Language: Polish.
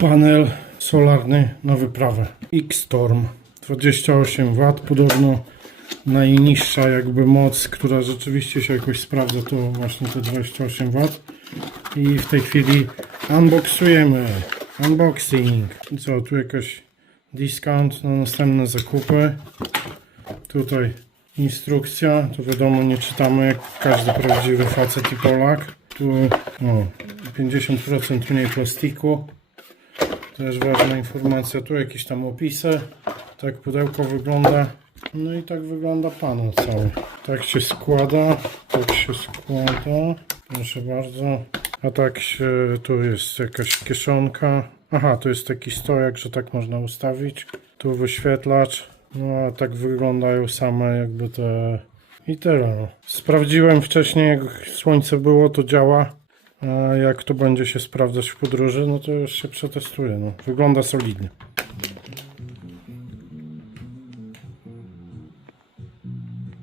Panel solarny na wyprawę. X-Storm 28 W, podobno najniższa jakby moc, która rzeczywiście się jakoś sprawdza, to właśnie te 28 W. I w tej chwili unboxujemy. Unboxing. Co, tu jakaś discount na następne zakupy. Tutaj instrukcja, to wiadomo nie czytamy jak każdy prawdziwy facet i Polak. Tu o, 50% mniej plastiku. Też ważna informacja, tu jakieś tam opisy. Tak pudełko wygląda. No i tak wygląda panel cały. Tak się składa, tak się składa. Proszę bardzo. A tak się, tu jest jakaś kieszonka. Aha, tu jest taki stojak, że tak można ustawić. Tu wyświetlacz. No a tak wyglądają same jakby te... I tyle. No. Sprawdziłem wcześniej, jak słońce było, to działa. A jak to będzie się sprawdzać w podróży, no to już się przetestuje. No. Wygląda solidnie.